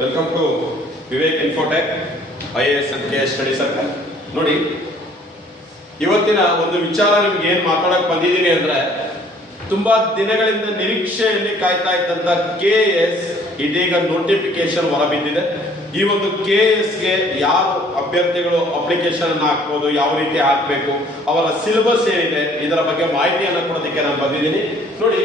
Welcome to Vivek Infotech IAS and KS study circle. ನೋಡಿ, ಇವತ್ತಿನ ಒಂದು ವಿಚಾರ ನಿಮ್ಗೆ ಏನ್ ಮಾತಾಡಕ್ ಬಂದಿದ್ದೀನಿ ಅಂದ್ರೆ, ತುಂಬಾ ದಿನಗಳಿಂದ ನಿರೀಕ್ಷೆಯಲ್ಲಿ ಕಾಯ್ತಾ ಇದ್ದಂತ KS ಇದೀಗ ನೋಟಿಫಿಕೇಶನ್ ಹೊರಬಿದ್ದಿದೆ. ಈ ಒಂದು KS ಗೆ ಯಾರು ಅಭ್ಯರ್ಥಿಗಳು ಅಪ್ಲಿಕೇಶನ್ ಅನ್ನ ಹಾಕ್ಬೋದು, ಯಾವ ರೀತಿ ಹಾಕ್ಬೇಕು, ಅವರ ಸಿಲೆಬಸ್ ಏನಿದೆ, ಇದರ ಬಗ್ಗೆ ಮಾಹಿತಿಯನ್ನು ಕೊಡೋದಕ್ಕೆ ನಾನು ಬಂದಿದ್ದೀನಿ. ನೋಡಿ,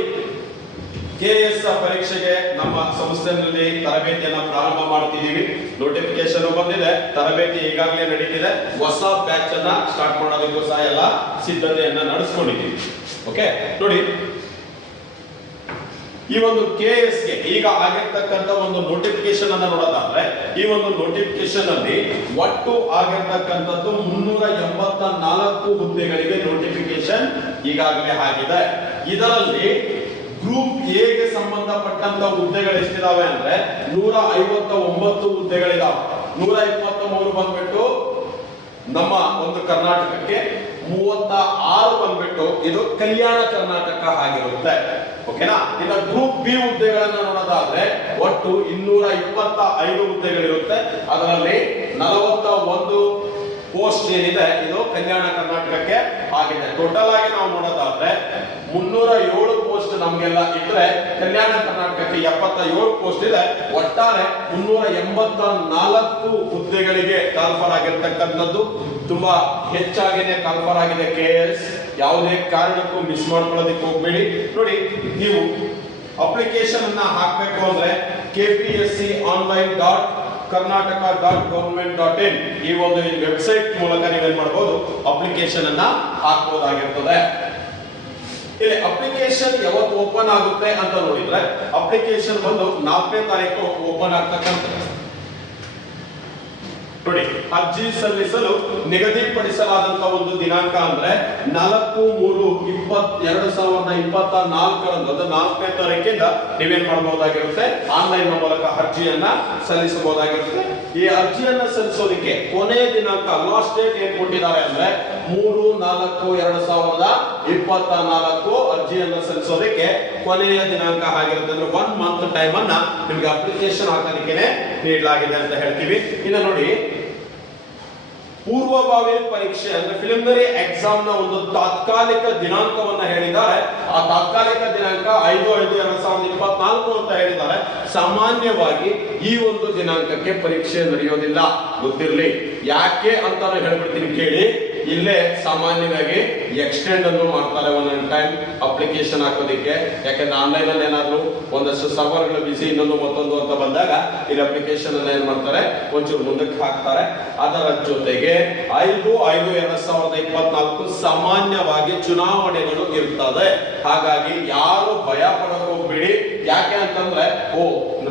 KS ಪರೀಕ್ಷೆಗೆ ನಮ್ಮ ಸಂಸ್ಥೆಯಲ್ಲಿ ತರಬೇತಿಯನ್ನ ಪ್ರಾರಂಭ ಮಾಡ್ತಿದ್ದೀವಿ. ನೋಟಿಫಿಕೇಶನ್ ಬಂದಿದೆ, ತರಬೇತಿ ಈಗಾಗಲೇ ನಡೀತಿದೆ. ಹೊಸ ಬ್ಯಾಚ್ ಅನ್ನ ಸ್ಟಾರ್ಟ್ ಮಾಡೋದಕ್ಕೂ ಸಹ ಎಲ್ಲ ಸಿದ್ಧತೆಯನ್ನ ನಡೆಸ್ಕೊಂಡಿದ್ದೀವಿ. ಓಕೆ, ನೋಡಿ, ಈ ಒಂದು KS ಗೆ ಈಗ ಆಗಿರ್ತಕ್ಕಂಥ ಒಂದು ನೋಟಿಫಿಕೇಶನ್ ಅನ್ನ ನೋಡೋದಾದ್ರೆ, ಈ ಒಂದು ನೋಟಿಫಿಕೇಶನ್ ಅಲ್ಲಿ ಒಟ್ಟು ಆಗಿರ್ತಕ್ಕಂಥದ್ದು 384 ಹುದ್ದೆಗಳಿಗೆ ನೋಟಿಫಿಕೇಶನ್ ಈಗಾಗಲೇ ಆಗಿದೆ. ಇದರಲ್ಲಿ ಗ್ರೂಪ್ ಎ ಗೆ ಸಂಬಂಧಪಟ್ಟಂತ ಹುದ್ದೆಗಳು ಎಷ್ಟಿದಾವೆ ಅಂದ್ರೆ 159 ಹುದ್ದೆಗಳಿದಾವೆ. 123 ಬಂದ್ಬಿಟ್ಟು ನಮ್ಮ ಒಂದು ಕರ್ನಾಟಕಕ್ಕೆ, 36 ಬಂದ್ಬಿಟ್ಟು ಇದು ಕಲ್ಯಾಣ ಕರ್ನಾಟಕ ಆಗಿರುತ್ತೆ. ಓಕೆನಾ? ಇನ್ನು ಗ್ರೂಪ್ ಬಿ ಹುದ್ದೆಗಳನ್ನ ನೋಡೋದಾದ್ರೆ ಒಟ್ಟು 225 ಹುದ್ದೆಗಳಿರುತ್ತೆ. ಅದರಲ್ಲಿ 41 ಪೋಸ್ಟ್ ಏನಿದೆ ಇದು ಕಲ್ಯಾಣ ಕರ್ನಾಟಕಕ್ಕೆ ಆಗಿದೆ. ಟೋಟಲ್ ಆಗಿ ನಾವು ನೋಡೋದಾದ್ರೆ 307 ಪೋಸ್ಟ್ ನಮ್ಗೆಲ್ಲ ಇದ್ರೆ ಕಲ್ಯಾಣ ಕರ್ನಾಟಕಕ್ಕೆ 77 ಪೋಸ್ಟ್ ಇದೆ. ಒಟ್ಟಾರೆ 384 ಹುದ್ದೆಗಳಿಗೆ ಕಾಲ್ಫರ್ ಆಗಿರ್ತಕ್ಕಂಥದ್ದು. ತುಂಬಾ ಹೆಚ್ಚಾಗಿದೆ ಕಾಲ್ಫರ್ ಆಗಿದೆ KS. ಯಾವುದೇ ಕಾರಣಕ್ಕೂ ಮಿಸ್ ಮಾಡ್ಕೊಳ್ಳೋದಕ್ಕೆ ಹೋಗ್ಬೇಡಿ. ನೋಡಿ, ನೀವು ಅಪ್ಲಿಕೇಶನ್ ಅನ್ನ ಹಾಕ್ಬೇಕು ಅಂದ್ರೆ kpsconline.karnataka.government.in ಈ ಒಂದು ವೆಬ್ಸೈಟ್ ಮೂಲಕ ನೀವೇನ್ ಮಾಡಬಹುದು, ಅಪ್ಲಿಕೇಶನ್ ಅನ್ನ ಹಾಕಬಹುದಾಗಿರ್ತದೆ. ಇಲ್ಲಿ ಅಪ್ಲಿಕೇಶನ್ ಯಾವತ್ತು ಓಪನ್ ಆಗುತ್ತೆ ಅಂತ ನೋಡಿದ್ರೆ, ಅಪ್ಲಿಕೇಶನ್ ಬಂದು 4ನೇ ತಾರೀಕು ಓಪನ್ ಆಗ್ತಕ್ಕಂಥ. ನೋಡಿ, ಅರ್ಜಿ ಸಲ್ಲಿಸಲು ನಿಗದಿಪಡಿಸಲಾದಂತಹ ಒಂದು ದಿನಾಂಕ ಅಂದ್ರೆ 4/3/2024 4ನೇ ತಾರೀಕಿಂದ ನೀವೇನ್ ಮಾಡಬಹುದಾಗಿರುತ್ತೆ, ಆನ್ಲೈನ್ ಮೂಲಕ ಅರ್ಜಿಯನ್ನ ಸಲ್ಲಿಸಬಹುದಾಗಿರುತ್ತೆ. ಈ ಅರ್ಜಿಯನ್ನ ಸಲ್ಲಿಸೋದಕ್ಕೆ ಕೊನೆಯ ದಿನಾಂಕ, ಲಾಸ್ಟ್ ಡೇಟ್ ಏನ್ ಕೊಟ್ಟಿದ್ದಾರೆ ಅಂದ್ರೆ 3/4/2024 ಅರ್ಜಿಯನ್ನ ಸಲ್ಲಿಸೋದಕ್ಕೆ ಕೊನೆಯ ದಿನಾಂಕ ಆಗಿರುತ್ತೆ. ಅಂದ್ರೆ 1 ಮಂತ್ ಟೈಮ್ ಅನ್ನ ನಿಮ್ಗೆ ಅಪ್ಲಿಕೇಶನ್ ಹಾಕೋದಕ್ಕೆ ನೀಡಲಾಗಿದೆ ಅಂತ ಹೇಳ್ತೀವಿ. ಇನ್ನು ನೋಡಿ, ಪೂರ್ವಭಾವಿ ಪರೀಕ್ಷೆ ಅಂದ್ರೆ ಪ್ರಿಲಿಮಿನರಿ ಎಕ್ಸಾಮ್ ನ ಒಂದು ತಾತ್ಕಾಲಿಕ ದಿನಾಂಕವನ್ನ ಹೇಳಿದ್ದಾರೆ. ಆ ತಾತ್ಕಾಲಿಕ ದಿನಾಂಕ 5/5/2024 ಅಂತ ಹೇಳಿದ್ದಾರೆ. ಸಾಮಾನ್ಯವಾಗಿ ಈ ಒಂದು ದಿನಾಂಕಕ್ಕೆ ಪರೀಕ್ಷೆ ನಡೆಯೋದಿಲ್ಲ, ಗೊತ್ತಿರಲಿ. ಯಾಕೆ ಅಂತ ಹೇಳ್ಬಿಡ್ತೀನಿ ಕೇಳಿ. ಇಲ್ಲೇ ಸಾಮಾನ್ಯವಾಗಿ ಎಕ್ಸ್ಟೆಂಡ್ ಅನ್ನು ಮಾಡ್ತಾರೆ ಒಂದೊಂದು ಟೈಮ್ ಅಪ್ಲಿಕೇಶನ್ ಹಾಕೋದಿಕ್ಕೆ. ಯಾಕಂದ್ರೆ ಆನ್ಲೈನ್ ಅಲ್ಲಿ ಏನಾದ್ರು ಒಂದಷ್ಟು ಸರ್ವರ್ಗಳು ಬಿಸಿ, ಇನ್ನೊಂದು ಮತ್ತೊಂದು ಅಂತ ಬಂದಾಗ ಇಲ್ಲಿ ಅಪ್ಲಿಕೇಶನ್ ಅನ್ನ ಏನ್ ಮಾಡ್ತಾರೆ, ಒಂಚೂರು ಮುಂದಕ್ಕೆ ಹಾಕ್ತಾರೆ. ಅದರ ಜೊತೆಗೆ 5/5/2024 ಸಾಮಾನ್ಯವಾಗಿ ಚುನಾವಣೆಗಳು ಇರ್ತದೆ. ಹಾಗಾಗಿ ಯಾರು ಭಯ ಪಡೋಕೆ ಹೋಗ್ಬೇಡಿ. ಯಾಕೆ ಅಂತಂದ್ರೆ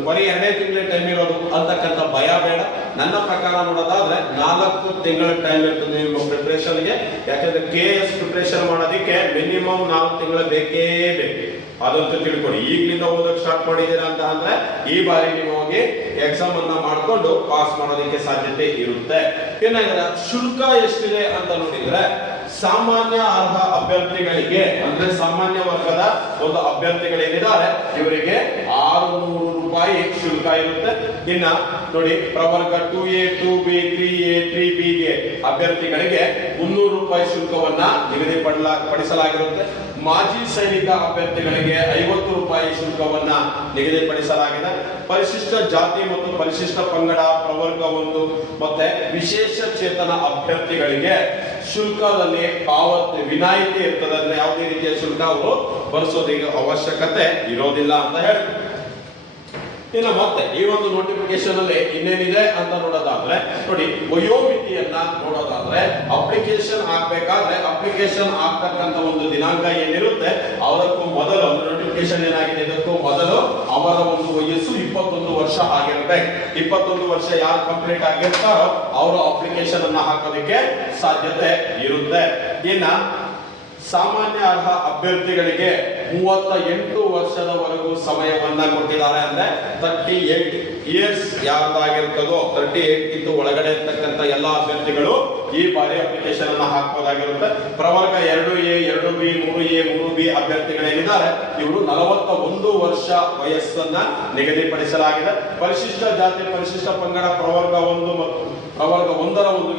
ಬರೀ 2 ತಿಂಗಳ ಟೈಮ್ ಇರೋದು ಅಂತಕ್ಕಂಥ ಭಯ ಬೇಡ. ನನ್ನ ಪ್ರಕಾರ ನೋಡೋದಾದ್ರೆ 4 ತಿಂಗಳ ಟೈಮ್ ಇರ್ತದೆ ನಿಮ್ಮ ಪ್ರಿಪರೇಷನ್ಗೆ. ಯಾಕಂದ್ರೆ KS ಪ್ರಿಪರೇಷನ್ ಮಾಡೋದಕ್ಕೆ ಮಿನಿಮಮ್ 4 ತಿಂಗಳು ಬೇಕೇ ಬೇಕು. ಅದಂತೂ ತಿಳ್ಕೊಳ್ಳಿ. ಈಗಲಿಂದ ಓದಕ್ಕೆ ಸ್ಟಾರ್ಟ್ ಮಾಡಿದ್ದೀರಾ ಅಂತ ಅಂದ್ರೆ ಈ ಬಾರಿ ನೀವು ಹೋಗಿ ಎಕ್ಸಾಮ್ ಅನ್ನ ಮಾಡ್ಕೊಂಡು ಪಾಸ್ ಮಾಡೋದಕ್ಕೆ ಸಾಧ್ಯತೆ ಇರುತ್ತೆ. ಏನಾಗಿದೆ, ಶುಲ್ಕ ಎಷ್ಟಿದೆ ಅಂತ ನೋಡಿದ್ರೆ, ಸಾಮಾನ್ಯ ಅರ್ಹ ಅಭ್ಯರ್ಥಿಗಳಿಗೆ ಅಂದ್ರೆ ಸಾಮಾನ್ಯ ವರ್ಗದ ಒಂದು ಅಭ್ಯರ್ಥಿಗಳೇನಿದ್ದಾರೆ ಇವರಿಗೆ 600 ರೂಪಾಯಿ ಶುಲ್ಕ ಇರುತ್ತೆ. ಇನ್ನ ನೋಡಿ, ಪ್ರವರ್ಗ 2A 2B 3A 3B ಗೆ ಅಭ್ಯರ್ಥಿಗಳಿಗೆ 300 ರೂಪಾಯಿ ಶುಲ್ಕವನ್ನ ನಿಗದಿಪಡಿಸಲಾಗಿರುತ್ತೆ. ಮಾಜಿ ಸೈನಿಕ ಅಭ್ಯರ್ಥಿಗಳಿಗೆ 50 ರೂಪಾಯಿ ಶುಲ್ಕವನ್ನ ನಿಗದಿಪಡಿಸಲಾಗಿದೆ. ಪರಿಶಿಷ್ಟ ಜಾತಿ ಮತ್ತು ಪರಿಶಿಷ್ಟ ಪಂಗಡ ಪ್ರವರ್ಗ 1 ಮತ್ತೆ ವಿಶೇಷ ಚೇತನ ಅಭ್ಯರ್ಥಿಗಳಿಗೆ ಶುಲ್ಕದಲ್ಲಿ ಪಾವತಿ ವಿನಾಯಿತಿ ಇರ್ತದೆ. ಅಂದ್ರೆ ಯಾವುದೇ ರೀತಿಯ ಶುಲ್ಕ ಅವರು ಭರಿಸೋದಿಗೆ ಅವಶ್ಯಕತೆ ಇರೋದಿಲ್ಲ ಅಂತ ಹೇಳ್ತೀವಿ. ಇನ್ನು ಮತ್ತೆ ಈ ಒಂದು ನೋಟಿಫಿಕೇಶನ್ ಅಲ್ಲಿ ಇನ್ನೇನಿದೆ ಅಂತ ನೋಡೋದಾದ್ರೆ, ನೋಡಿ, ವಯೋಮಿತಿಯನ್ನ ನೋಡೋದಾದ್ರೆ ಅಪ್ಲಿಕೇಶನ್ ಹಾಕ್ಬೇಕಾದ್ರೆ ಅಪ್ಲಿಕೇಶನ್ ಹಾಕ್ತಕ್ಕಂಥ ಒಂದು ದಿನಾಂಕ ಏನಿರುತ್ತೆ ಅದಕ್ಕೂ ಮೊದಲು, ನೋಟಿಫಿಕೇಶನ್ ಏನಾಗಿದೆ ಇದಕ್ಕೂ ಮೊದಲು ಅವರ ಒಂದು ವಯಸ್ಸು 21 ವರ್ಷ ಆಗಿರ್ಬೇಕು. 21 ವರ್ಷ ಯಾರು ಕಂಪ್ಲೀಟ್ ಆಗಿರ್ತಾರೋ ಅವರು ಅಪ್ಲಿಕೇಶನ್ ಅನ್ನ ಹಾಕೋದಕ್ಕೆ ಸಾಧ್ಯತೆ ಇರುತ್ತೆ. ಇನ್ನ ಸಾಮಾನ್ಯ ಅರ್ಹ ಅಭ್ಯರ್ಥಿಗಳಿಗೆ 38 ವರ್ಷದವರೆಗೂ ಸಮಯವನ್ನ ಕೊಟ್ಟಿದ್ದಾರೆ. ಅಂದ್ರೆ 38 ಇಯರ್ಸ್ ಯಾರ್ದಾಗಿರ್ತದೋ 38 ಒಳಗಡೆ ಇರ್ತಕ್ಕಂಥ ಎಲ್ಲಾ ಅಭ್ಯರ್ಥಿಗಳು ಈ ಬಾರಿ ಅಪ್ಲಿಕೇಶನ್ ಅನ್ನ ಹಾಕಬಹುದಾಗಿರುತ್ತೆ. ಪ್ರವರ್ಗ 2A 2B 3A 3B ಅಭ್ಯರ್ಥಿಗಳೇನಿದ್ದಾರೆ ಇವರು 41 ವರ್ಷ ವಯಸ್ಸನ್ನ ನಿಗದಿಪಡಿಸಲಾಗಿದೆ. ಪರಿಶಿಷ್ಟ ಜಾತಿ ಪರಿಶಿಷ್ಟ ಪಂಗಡ ಪ್ರವರ್ಗ 1 ಮತ್ತು ಪ್ರವರ್ಗ 1ರ ಒಂದು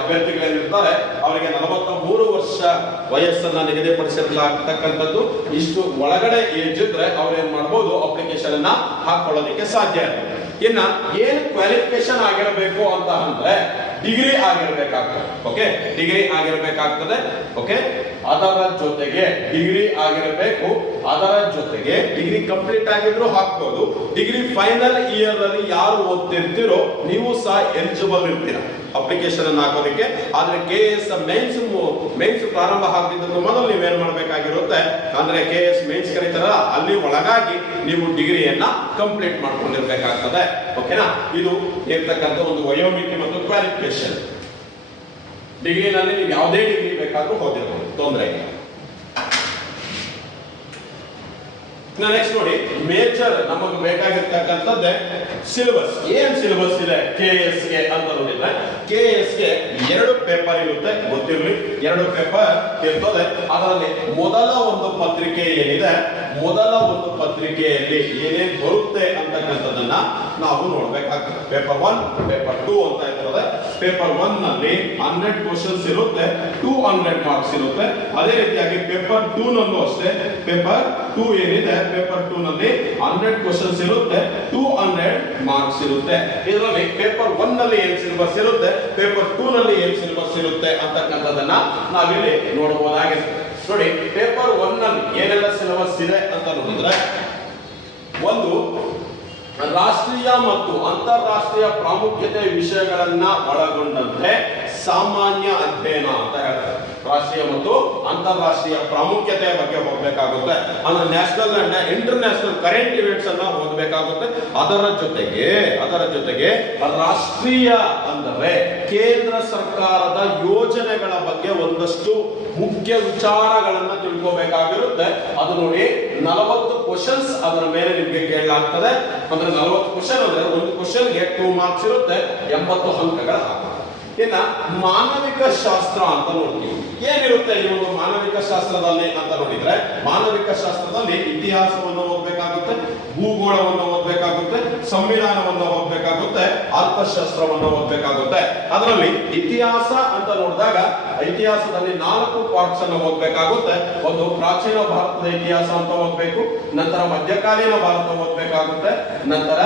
ಅಭ್ಯರ್ಥಿಗಳೇನಿರ್ತಾರೆ ಅವರಿಗೆ 43 ವರ್ಷ ವಯಸ್ಸನ್ನ ನಿಗದಿಪಡಿಸಲಾಗತಕ್ಕಂಥದ್ದು. ಇಷ್ಟು ಒಳಗಡೆ ಏಜ್ ಇದ್ರೆ ಅವ್ರು ಏನ್ ಮಾಡಬಹುದು ಅಪ್ಲಿಕೇಶನ್ ಅನ್ನ ಹಾಕೊಳ್ಳೋದಕ್ಕೆ ಸಾಧ್ಯ ಇದೆ. ಇನ್ನ ಏನು ಕ್ವಾಲಿಫಿಕೇಶನ್ ಆಗಿರಬೇಕು ಅಂತ ಅಂದ್ರೆ ಡಿಗ್ರಿ ಆಗಿರಬೇಕಾಗ್ತದೆ. ಓಕೆ, ಡಿಗ್ರಿ ಆಗಿರಬೇಕಾಗ್ತದೆ. ಓಕೆ, ಅದರ ಜೊತೆಗೆ ಡಿಗ್ರಿ ಆಗಿರಬೇಕು. ಅದರ ಜೊತೆಗೆ ಡಿಗ್ರಿ ಕಂಪ್ಲೀಟ್ ಆಗಿದ್ರು ಹಾಕ್ಬೋದು. ಡಿಗ್ರಿ ಫೈನಲ್ ಇಯರ್ ಅಲ್ಲಿ ಯಾರು ಓದ್ತಿರ್ತೀರೋ ನೀವು ಸಹ ಎಲಿಜಿಬಲ್ ಇರ್ತೀರಾ ಅಪ್ಲಿಕೇಶನ್ ಅನ್ನು ಹಾಕೋದಕ್ಕೆ. ಆದ್ರೆ KS ಮೇನ್ಸ್ ಪ್ರಾರಂಭ ಆಗದಿದ್ದಕ್ಕೂ ಮೊದಲು ನೀವೇನ್ ಮಾಡ್ಬೇಕಾಗಿರುತ್ತೆ ಅಂದ್ರೆ KS ಮೇನ್ಸ್ ಕರೀತಾರಲ್ಲ ಅಲ್ಲಿ ಒಳಗಾಗಿ ನೀವು ಡಿಗ್ರಿಯನ್ನ ಕಂಪ್ಲೀಟ್ ಮಾಡ್ಕೊಂಡಿರ್ಬೇಕಾಗ್ತದೆ. ಓಕೆನಾ, ಇದು ಇರ್ತಕ್ಕಂಥ ಒಂದು ವಯೋಮಿತಿ ಮತ್ತು ಕ್ವಾಲಿಫಿಕೇಶನ್. ಡಿಗ್ರಿನಲ್ಲಿ ನೀವು ಯಾವುದೇ ಡಿಗ್ರಿ ಬೇಕಾದ್ರೂ ಓದಿರ್ಬೋದು, ತೊಂದರೆ ಇಲ್ಲ. ನೆಕ್ಸ್ಟ್ ನೋಡಿ, ಮೇಜರ್ ನಮಗೆ ಬೇಕಾಗಿರ್ತಕ್ಕಂಥದ್ದೇ ಸಿಲೆಬಸ್. ಏನ್ ಸಿಲೆಬಸ್ ಇದೆ KS ಗೆ ಅಂತ ನೋಡಿದ್ರೆ KS ಗೆ 2 ಪೇಪರ್ ಇರುತ್ತೆ, ಗೊತ್ತಿರಲಿ 2 ಪೇಪರ್ ಇರ್ತದೆ. ಅದರಲ್ಲಿ ಮೊದಲ ಒಂದು ಪತ್ರಿಕೆ ಏನಿದೆ, ಮೊದಲ ಒಂದು ಪತ್ರಿಕೆಯಲ್ಲಿ ಏನೇನ್ ಬರುತ್ತೆ ಅಂತಕ್ಕಂಥದ್ದನ್ನ ನಾವು ನೋಡ್ಬೇಕಾಗ್ತದೆ. ಪೇಪರ್ 1 ಪೇಪರ್ 2 ಅಂತ ಇರ್ತದೆ. ಪೇಪರ್ 1 ನಲ್ಲಿ 100 ಕ್ವಶನ್ಸ್ ಇರುತ್ತೆ, 200 ಮಾರ್ಕ್ಸ್ ಇರುತ್ತೆ. ಅದೇ ರೀತಿಯಾಗಿ ಪೇಪರ್ 2 ನಲ್ಲೂ ಅಷ್ಟೇ ಪೇಪರ್ 2 ಏನಿದೆ ಪೇಪರ್ 2 ನಲ್ಲಿ 100 ಕ್ವಶನ್ಸ್ ಇರುತ್ತೆ, 200 ಮಾರ್ಕ್ಸ್ ಇರುತ್ತೆ. ಇದರಲ್ಲಿ ಪೇಪರ್ 1 ನಲ್ಲಿ ಏನ್ ಸಿಲೆಬಸ್ ಇರುತ್ತೆ, ಪೇಪರ್ 2 ನಲ್ಲಿ ಏನ್ ಸಿಲೆಬಸ್ ಇರುತ್ತೆ ಅಂತಕ್ಕಂಥದ್ದನ್ನ ನಾವಿಲ್ಲಿ ನೋಡಬಹುದಾಗಿದೆ. ನೋಡಿ, ಪೇಪರ್ 1 ನಲ್ಲಿ ಏನೆಲ್ಲ ಸಿಲೆಬಸ್ ಇದೆ ಅಂತ ನೋಡಿದ್ರೆ, ಒಂದು ರಾಷ್ಟ್ರೀಯ ಮತ್ತು ಅಂತಾರಾಷ್ಟ್ರೀಯ ಪ್ರಾಮುಖ್ಯತೆ ವಿಷಯಗಳನ್ನ ಒಳಗೊಂಡಂತೆ ಸಾಮಾನ್ಯ ಅಧ್ಯಯನ ಅಂತ ಹೇಳ್ತಾರೆ. ರಾಷ್ಟ್ರೀಯ ಮತ್ತು ಅಂತಾರಾಷ್ಟ್ರೀಯ ಪ್ರಾಮುಖ್ಯತೆಯ ಬಗ್ಗೆ ಹೋಗ್ಬೇಕಾಗುತ್ತೆ. ಅಂದ್ರೆ national and international current events ಅನ್ನ ಓದಬೇಕಾಗುತ್ತೆ. ಅದರ ಜೊತೆಗೆ ರಾಷ್ಟ್ರೀಯ ಅಂದರೆ ಕೇಂದ್ರ ಸರ್ಕಾರದ ಯೋಜನೆಗಳ ಬಗ್ಗೆ ಒಂದಷ್ಟು ಮುಖ್ಯ ವಿಚಾರಗಳನ್ನ ತಿಳ್ಕೋಬೇಕಾಗಿರುತ್ತೆ. ಅದು ನೋಡಿ 40 ಕ್ವಶನ್ಸ್ ಅದರ ಮೇಲೆ ನಿಮಗೆ ಕೇಳಲಾಗ್ತದೆ. ಅಂದ್ರೆ 40 ಕ್ವಶನ್ ಅಂದ್ರೆ ಒಂದು ಕ್ವಶನ್ಗೆ 2 ಮಾರ್ಕ್ಸ್ ಇರುತ್ತೆ, 80 ಅಂಕಗಳ. ಇನ್ನ ಮಾನವಿಕ ಶಾಸ್ತ್ರ ಅಂತ ನೋಡ್ತೀವಿ. ಏನಿರುತ್ತೆ ಈ ಒಂದು ಮಾನವಿಕ ಶಾಸ್ತ್ರದಲ್ಲಿ ಅಂತ ನೋಡಿದ್ರೆ, ಮಾನವಿಕ ಶಾಸ್ತ್ರದಲ್ಲಿ ಇತಿಹಾಸವನ್ನು ಓದಬೇಕಾಗುತ್ತೆ, ಭೂಗೋಳವನ್ನು ಓದಬೇಕಾಗುತ್ತೆ, ಸಂವಿಧಾನವನ್ನು ಓದಬೇಕಾಗುತ್ತೆ, ಅರ್ಥಶಾಸ್ತ್ರವನ್ನು ಓದಬೇಕಾಗುತ್ತೆ. ಅದರಲ್ಲಿ ಇತಿಹಾಸ ಅಂತ ನೋಡಿದಾಗ ಇತಿಹಾಸದಲ್ಲಿ 4 ಪಾರ್ಟ್ಸ್ ಅನ್ನು ಓದಬೇಕಾಗುತ್ತೆ. ಒಂದು ಪ್ರಾಚೀನ ಭಾರತದ ಇತಿಹಾಸ ಅಂತ ಓದಬೇಕು, ನಂತರ ಮಧ್ಯಕಾಲೀನ ಭಾರತ ಓದಬೇಕಾಗುತ್ತೆ, ನಂತರ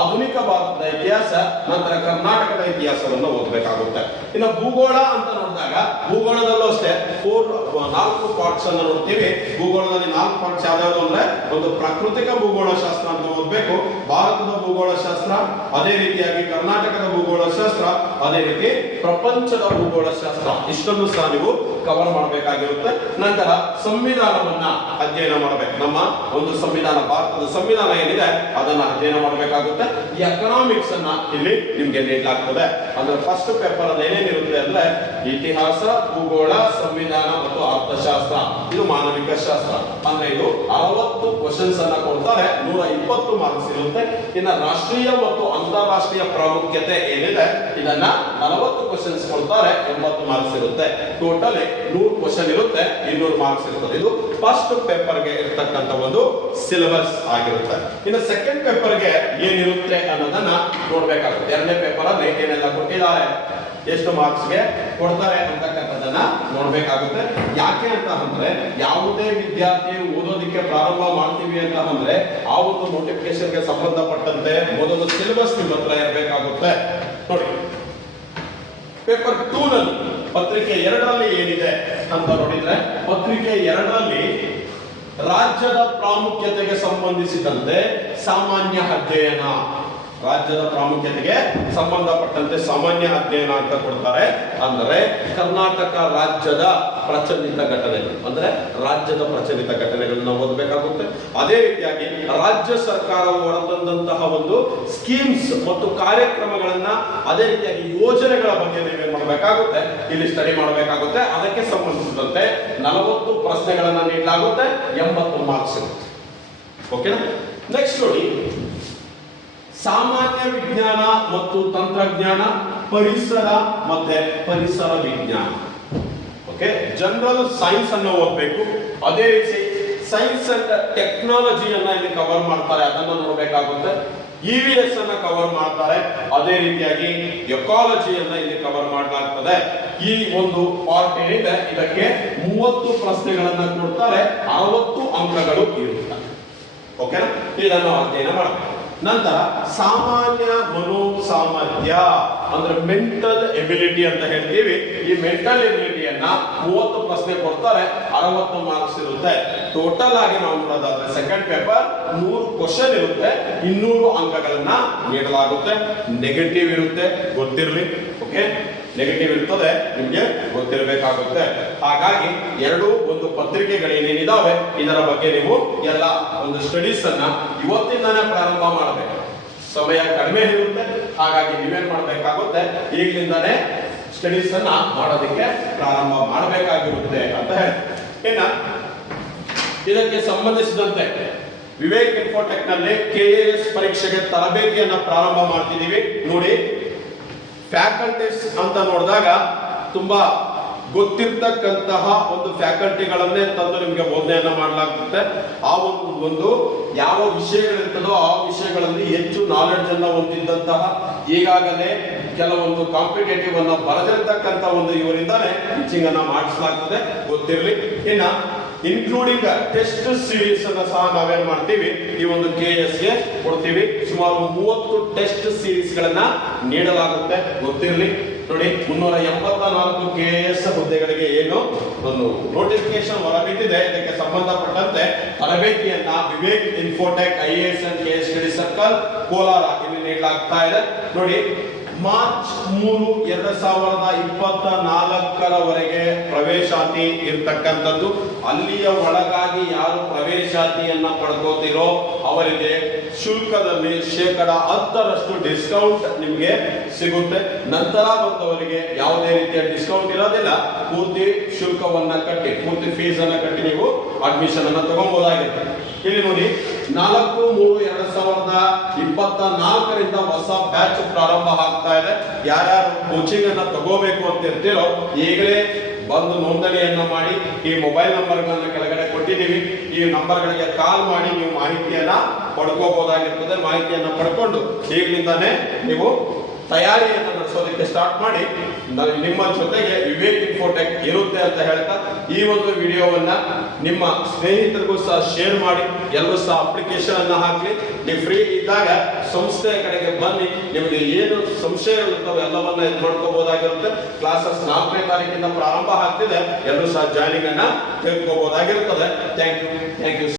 ಆಧುನಿಕ ಭಾರತದ ಇತಿಹಾಸ, ನಂತರ ಕರ್ನಾಟಕದ ಇತಿಹಾಸವನ್ನು ಓದಬೇಕಾಗುತ್ತೆ. ಇನ್ನು ಭೂಗೋಳ ಅಂತ ನೋಡಿದಾಗ ಭೂಗೋಳದಲ್ಲೂ ಅಷ್ಟೇ 4 ಪಾರ್ಟ್ಸ್ ಅನ್ನು ನೋಡ್ತೀವಿ. ಭೂಗೋಳದಲ್ಲಿ 4 ಪಾರ್ಟ್ಸ್ ಯಾವ್ಯಾವುದು ಅಂದ್ರೆ, ಒಂದು ಪ್ರಾಕೃತಿಕ ಭೂಗೋಳ ಶಾಸ್ತ್ರ ಅಂತ ಓದಬೇಕು, ಭಾರತದ ಭೂಗೋಳ ಶಾಸ್ತ್ರ, ಅದೇ ರೀತಿಯಾಗಿ ಕರ್ನಾಟಕದ ಭೂಗೋಳ ಶಾಸ್ತ್ರ, ಅದೇ ರೀತಿ ಪ್ರಪಂಚದ ಭೂಗೋಳ ಶಾಸ್ತ್ರ. ಇಷ್ಟನ್ನು ಸಹ ನೀವು ಕವರ್ ಮಾಡಬೇಕಾಗಿರುತ್ತೆ. ನಂತರ ಸಂವಿಧಾನವನ್ನ ಅಧ್ಯಯನ ಮಾಡಬೇಕು. ನಮ್ಮ ಒಂದು ಸಂವಿಧಾನ, ಭಾರತದ ಸಂವಿಧಾನ ಏನಿದೆ ಅದನ್ನ ಅಧ್ಯಯನ ಮಾಡಬೇಕಾಗುತ್ತೆ. ಈ ಎಕನಾಮಿಕ್ಸ್ ಅನ್ನ ಇಲ್ಲಿ ನಿಮ್ಗೆ ನೀಡಲಾಗ್ತದೆ. ಅಂದ್ರೆ ಫಸ್ಟ್ ಪೇಪರ್ ಅಲ್ಲಿ ಏನೇನಿರುತ್ತೆ ಅಂದ್ರೆ ಇತಿಹಾಸ, ಭೂಗೋಳ, ಸಂವಿಧಾನ ಮತ್ತು ಅರ್ಥಶಾಸ್ತ್ರ. ಇದು ಮಾನವಿಕ ಶಾಸ್ತ್ರ. ಅಂದ್ರೆ ಇದು 60 ಕ್ವಶನ್ಸ್ ಅನ್ನ ಕೊಡ್ತಾರೆ, 120 ಮಾರ್ಕ್ಸ್ ಇರುತ್ತೆ. ಇನ್ನ ರಾಷ್ಟ್ರೀಯ ಮತ್ತು ಅಂತಾರಾಷ್ಟ್ರೀಯ ಪ್ರಾಮುಖ್ಯತೆ ಏನಿದೆ ಇದನ್ನ 40 ಕ್ವಶನ್ಸ್ ಕೊಡ್ತಾರೆ, 80 ಮಾರ್ಕ್ಸ್ ಇರುತ್ತೆ. ಟೋಟಲ್ 100 ಕ್ವಶನ್ ಇರುತ್ತೆ, 200 ಮಾರ್ಕ್ಸ್ ಇರ್ತದೆ. ಇದು ಫಸ್ಟ್ ಪೇಪರ್ಗೆ ಇರ್ತಕ್ಕಂಥ ಒಂದು ಸಿಲೆಬಸ್ ಆಗಿರುತ್ತೆ. ಇನ್ನು ಸೆಕೆಂಡ್ ಪೇಪರ್ಗೆ ಏನಿರುತ್ತೆ ಅನ್ನೋದನ್ನ ನೋಡ್ಬೇಕಾಗುತ್ತೆ. ಎರಡನೇ ಪೇಪರ್ ಅಲ್ಲಿ ಏನೆಲ್ಲ ಕೊಟ್ಟಿದ್ದಾರೆ, ಎಷ್ಟು ಮಾರ್ಕ್ಸ್ಗೆ ಕೊಡ್ತಾರೆ ಅಂತಕ್ಕಂಥದ್ದನ್ನ ನೋಡ್ಬೇಕಾಗುತ್ತೆ. ಯಾಕೆ ಅಂತ ಅಂದ್ರೆ, ಯಾವುದೇ ವಿದ್ಯಾರ್ಥಿ ಓದೋದಕ್ಕೆ ಪ್ರಾರಂಭ ಮಾಡ್ತೀವಿ ಅಂತ ಅಂದ್ರೆ ಆ ಒಂದು ನೋಟಿಫಿಕೇಶನ್ಗೆ ಸಂಬಂಧಪಟ್ಟಂತೆ ಮೊದಲು ಸಿಲೆಬಸ್ ನಿಮ್ಮ ಹತ್ರ ಇರಬೇಕಾಗುತ್ತೆ. ನೋಡಿ, ಪೇಪರ್ 2 ನಲ್ಲಿ ಪತ್ರಿಕೆ 2ರಲ್ಲಿ ಏನಿದೆ ಅಂತ ನೋಡಿದ್ರೆ, ಪತ್ರಿಕೆ 2ರಲ್ಲಿ ರಾಜ್ಯದ ಪ್ರಾಮುಖ್ಯತೆಗೆ ಸಂಬಂಧಿಸಿದಂತೆ ಸಾಮಾನ್ಯ ಅಧ್ಯಯನ, ರಾಜ್ಯದ ಪ್ರಾಮುಖ್ಯತೆಗೆ ಸಂಬಂಧಪಟ್ಟಂತೆ ಸಾಮಾನ್ಯ ಅಧ್ಯಯನ ಅಂತ ಕೊಡ್ತಾರೆ. ಅಂದರೆ ಕರ್ನಾಟಕ ರಾಜ್ಯದ ಪ್ರಚಲಿತ ಘಟನೆಗಳು, ಅಂದ್ರೆ ರಾಜ್ಯದ ಪ್ರಚಲಿತ ಘಟನೆಗಳನ್ನ ಓದಬೇಕಾಗುತ್ತೆ. ಅದೇ ರೀತಿಯಾಗಿ ರಾಜ್ಯ ಸರ್ಕಾರ ಹೊರತಂದಂತಹ ಒಂದು ಸ್ಕೀಮ್ಸ್ ಮತ್ತು ಕಾರ್ಯಕ್ರಮಗಳನ್ನ, ಅದೇ ರೀತಿಯಾಗಿ ಯೋಜನೆಗಳ ಬಗ್ಗೆ ನೀವೇನ್ ಮಾಡಬೇಕಾಗುತ್ತೆ, ಇಲ್ಲಿ ಸ್ಟಡಿ ಮಾಡಬೇಕಾಗುತ್ತೆ. ಅದಕ್ಕೆ ಸಂಬಂಧಿಸಿದಂತೆ 40 ಪ್ರಶ್ನೆಗಳನ್ನ ನೀಡಲಾಗುತ್ತೆ, 80 ಮಾರ್ಕ್ಸ್. ಓಕೆನಾ? ನೆಕ್ಸ್ಟ್ ನೋಡಿ, ಸಾಮಾನ್ಯ ವಿಜ್ಞಾನ ಮತ್ತು ತಂತ್ರಜ್ಞಾನ, ಪರಿಸರ ಮತ್ತೆ ಪರಿಸರ ವಿಜ್ಞಾನ. ಓಕೆ, ಜನರಲ್ ಸೈನ್ಸ್ ಅನ್ನು ಓದಬೇಕು. ಅದೇ ರೀತಿ ಸೈನ್ಸ್ ಅಂಡ್ ಟೆಕ್ನಾಲಜಿಯನ್ನ ಇಲ್ಲಿ ಕವರ್ ಮಾಡ್ತಾರೆ, ಅದನ್ನು ನೋಡಬೇಕಾಗುತ್ತೆ. EVS ಅನ್ನ ಕವರ್ ಮಾಡ್ತಾರೆ. ಅದೇ ರೀತಿಯಾಗಿ ಎಕಾಲಜಿಯನ್ನ ಇಲ್ಲಿ ಕವರ್ ಮಾಡಲಾಗ್ತದೆ. ಈ ಒಂದು ಪಾರ್ಟ್ ಏನಿದೆ ಇದಕ್ಕೆ 30 ಪ್ರಶ್ನೆಗಳನ್ನ ಕೊಡ್ತಾರೆ, 60 ಅಂಕಗಳು ಇರುತ್ತವೆ. ಓಕೆನಾ, ಇದನ್ನು ಅಧ್ಯಯನ ಮಾಡಬೇಕು. ನಂತರ ಸಾಮಾನ್ಯ ಮನೋ ಸಾಮರ್ಥ್ಯ ಅಂದ್ರೆ ಮೆಂಟಲ್ ಎಬಿಲಿಟಿ ಅಂತ ಹೇಳ್ತೀವಿ. ಈ ಮೆಂಟಲ್ ಎಬಿಲಿಟಿಯನ್ನ 30 ಪ್ರಶ್ನೆ ಕೊಡ್ತಾರೆ, 60 ಮಾರ್ಕ್ಸ್ ಇರುತ್ತೆ. ಟೋಟಲ್ ಆಗಿ ನಾವು ನೋಡೋದಾದ್ರೆ ಸೆಕೆಂಡ್ ಪೇಪರ್ 100 ಕ್ವಶನ್ ಇರುತ್ತೆ, 200 ಅಂಕಗಳನ್ನ ನೀಡಲಾಗುತ್ತೆ. ನೆಗೆಟಿವ್ ಇರುತ್ತೆ, ಗೊತ್ತಿರಲಿ. ಓಕೆ, ನೆಗೆಟಿವ್ ಇರ್ತದೆ, ನಿಮ್ಗೆ ಗೊತ್ತಿರಬೇಕಾಗುತ್ತೆ. ಹಾಗಾಗಿ ಒಂದು ಪತ್ರಿಕೆಗಳೇನೇನಿದಾವೆ ಇದರ ಬಗ್ಗೆ ನೀವು ಎಲ್ಲ ಒಂದು ಸ್ಟಡೀಸ್ ಅನ್ನ ಇವತ್ತಿಂದಾನೇ ಪ್ರಾರಂಭ ಮಾಡಬೇಕು. ಸಮಯ ಕಡಿಮೆ ಇರುತ್ತೆ, ಹಾಗಾಗಿ ನೀವೇನ್ ಮಾಡಬೇಕಾಗುತ್ತೆ, ಈಗಲಿಂದಾನೇ ಸ್ಟಡೀಸ್ ಅನ್ನ ಮಾಡೋದಕ್ಕೆ ಪ್ರಾರಂಭ ಮಾಡಬೇಕಾಗಿರುತ್ತೆ ಅಂತ ಹೇಳಿ. ಇನ್ನ ಇದಕ್ಕೆ ಸಂಬಂಧಿಸಿದಂತೆ ವಿವೇಕ್ ಇನ್ಫೋಟೆಕ್ ನಲ್ಲಿ KAS ಪರೀಕ್ಷೆಗೆ ತರಬೇತಿಯನ್ನ ಪ್ರಾರಂಭ ಮಾಡ್ತಿದೀವಿ. ನೋಡಿ, ಫ್ಯಾಕಲ್ಟೀಸ್ ಅಂತ ನೋಡಿದಾಗ ತುಂಬಾ ಗೊತ್ತಿರ್ತಕ್ಕಂತಹ ಒಂದು ಫ್ಯಾಕಲ್ಟಿಗಳನ್ನೇ ತಂದು ನಿಮಗೆ ಬೋಧನೆಯನ್ನ ಮಾಡಲಾಗುತ್ತೆ. ಆ ಒಂದು ಯಾವ ವಿಷಯಗಳಿರ್ತದೋ ಆ ವಿಷಯಗಳಲ್ಲಿ ಹೆಚ್ಚು ನಾಲೆಡ್ಜ್ ಅನ್ನ ಹೊಂದಿದ್ದಂತಹ, ಈಗಾಗಲೇ ಕೆಲವೊಂದು ಕಾಂಪಿಟೇಟಿವ್ ಅನ್ನ ಬರೆದಿರ್ತಕ್ಕಂಥ ಒಂದು ಇವರಿಂದಾನೇ ಟೀಚಿಂಗ್ ಅನ್ನ ಮಾಡಿಸಲಾಗ್ತದೆ, ಗೊತ್ತಿರಲಿ. ಇನ್ನ ಇನ್ಕ್ಲೂಡಿಂಗ್ ಟೆಸ್ಟ್ ಸೀರೀಸ್ ಅನ್ನ ಸಹ ನಾವೇನ್ ಮಾಡ್ತೀವಿ, ಈ ಒಂದು KS ಗೆ ಕೊಡ್ತೀವಿ. ಸುಮಾರು 30 ಟೆಸ್ಟ್ ಸೀರೀಸ್ ಗಳನ್ನ ನೀಡಲಾಗುತ್ತೆ, ಗೊತ್ತಿರಲಿ. ನೋಡಿ, 384 KS ಹುದ್ದೆಗಳಿಗೆ ಏನು ಒಂದು ನೋಟಿಫಿಕೇಶನ್ ಹೊರಬಿದ್ದಿದೆ. ಇದಕ್ಕೆ ಸಂಬಂಧಪಟ್ಟಂತೆ ತರಬೇತಿಯನ್ನ Vivek Infotech IAS and KS study circle Kolar ಇಲ್ಲಿ ನೀಡಲಾಗ್ತಾ ಇದೆ. ನೋಡಿ, ಮಾರ್ಚ್ 3, 2024 ಪ್ರವೇಶಾತಿ ಇರ್ತಕ್ಕಂಥದ್ದು. ಅಲ್ಲಿಯ ಒಳಗಾಗಿ ಯಾರು ಪ್ರವೇಶಾತಿಯನ್ನ ಪಡ್ಕೋತಿರೋ ಅವರಿಗೆ ಶುಲ್ಕದಲ್ಲಿ 10% ಡಿಸ್ಕೌಂಟ್ ನಿಮಗೆ ಸಿಗುತ್ತೆ. ನಂತರ ಬಂದವರಿಗೆ ಯಾವುದೇ ರೀತಿಯ ಡಿಸ್ಕೌಂಟ್ ಇರೋದಿಲ್ಲ, ಪೂರ್ತಿ ಶುಲ್ಕವನ್ನ ಕಟ್ಟಿ, ಪೂರ್ತಿ ಫೀಸ್ ಅನ್ನ ಕಟ್ಟಿ ನೀವು ಅಡ್ಮಿಷನ್ ಅನ್ನ ತಗೊಬಹುದಾಗಿರುತ್ತೆ. ಇಲ್ಲಿ ನೋಡಿ, 4/3/2024 ಹೊಸ ಬ್ಯಾಚ್ ಪ್ರಾರಂಭ ಆಗ್ತಾ ಇದೆ. ಯಾರ್ಯಾರು ಕೋಚಿಂಗ್ ಅನ್ನ ತಗೋಬೇಕು ಅಂತ ಇರ್ತೀರೋ ಈಗಲೇ ಬಂದು ನೋಂದಣಿಯನ್ನ ಮಾಡಿ. ಈ ಮೊಬೈಲ್ ನಂಬರ್ಗಳನ್ನ ಕೆಳಗಡೆ ಕೊಟ್ಟಿದ್ದೀವಿ, ಈ ನಂಬರ್ಗಳಿಗೆ ಕಾಲ್ ಮಾಡಿ ನೀವು ಮಾಹಿತಿಯನ್ನ ಪಡ್ಕೋಬಹುದಾಗಿರ್ತದೆ. ಮಾಹಿತಿಯನ್ನ ಪಡ್ಕೊಂಡು ಈಗಲಿಂದಾನೇ ನೀವು ತಯಾರಿಯನ್ನು ನಡೆಸೋದಕ್ಕೆ ಸ್ಟಾರ್ಟ್ ಮಾಡಿ. ನಿಮ್ಮ ಜೊತೆಗೆ ವಿವೇಕ್ ಇನ್ಫೋಟೆಕ್ ಇರುತ್ತೆ ಅಂತ ಹೇಳ್ತಾ ಈ ಒಂದು ವಿಡಿಯೋವನ್ನ ನಿಮ್ಮ ಸ್ನೇಹಿತರಿಗೂ ಸಹ ಶೇರ್ ಮಾಡಿ. ಎಲ್ಲರೂ ಸಹ ಅಪ್ಲಿಕೇಶನ್ ಅನ್ನ ಹಾಕಿ. ನೀವು ಫ್ರೀ ಇದ್ದಾಗ ಸಂಸ್ಥೆಯ ಕಡೆಗೆ ಬನ್ನಿ, ನಿಮಗೆ ಏನು ಸಂಶಯಗಳಿರ್ತವೆ ಎಲ್ಲವನ್ನ ಇದು ಮಾಡ್ಕೋಬಹುದಾಗಿರುತ್ತೆ. ಕ್ಲಾಸಸ್ 4ನೇ ತಾರೀಕಿಂದ ಪ್ರಾರಂಭ ಆಗ್ತಿದೆ, ಎಲ್ಲರೂ ಸಹ ಜಾಯ್ನಿಂಗ್ ಅನ್ನ ತೆಗೆದುಕೋಬಹುದಾಗಿರುತ್ತದೆ. Thank you.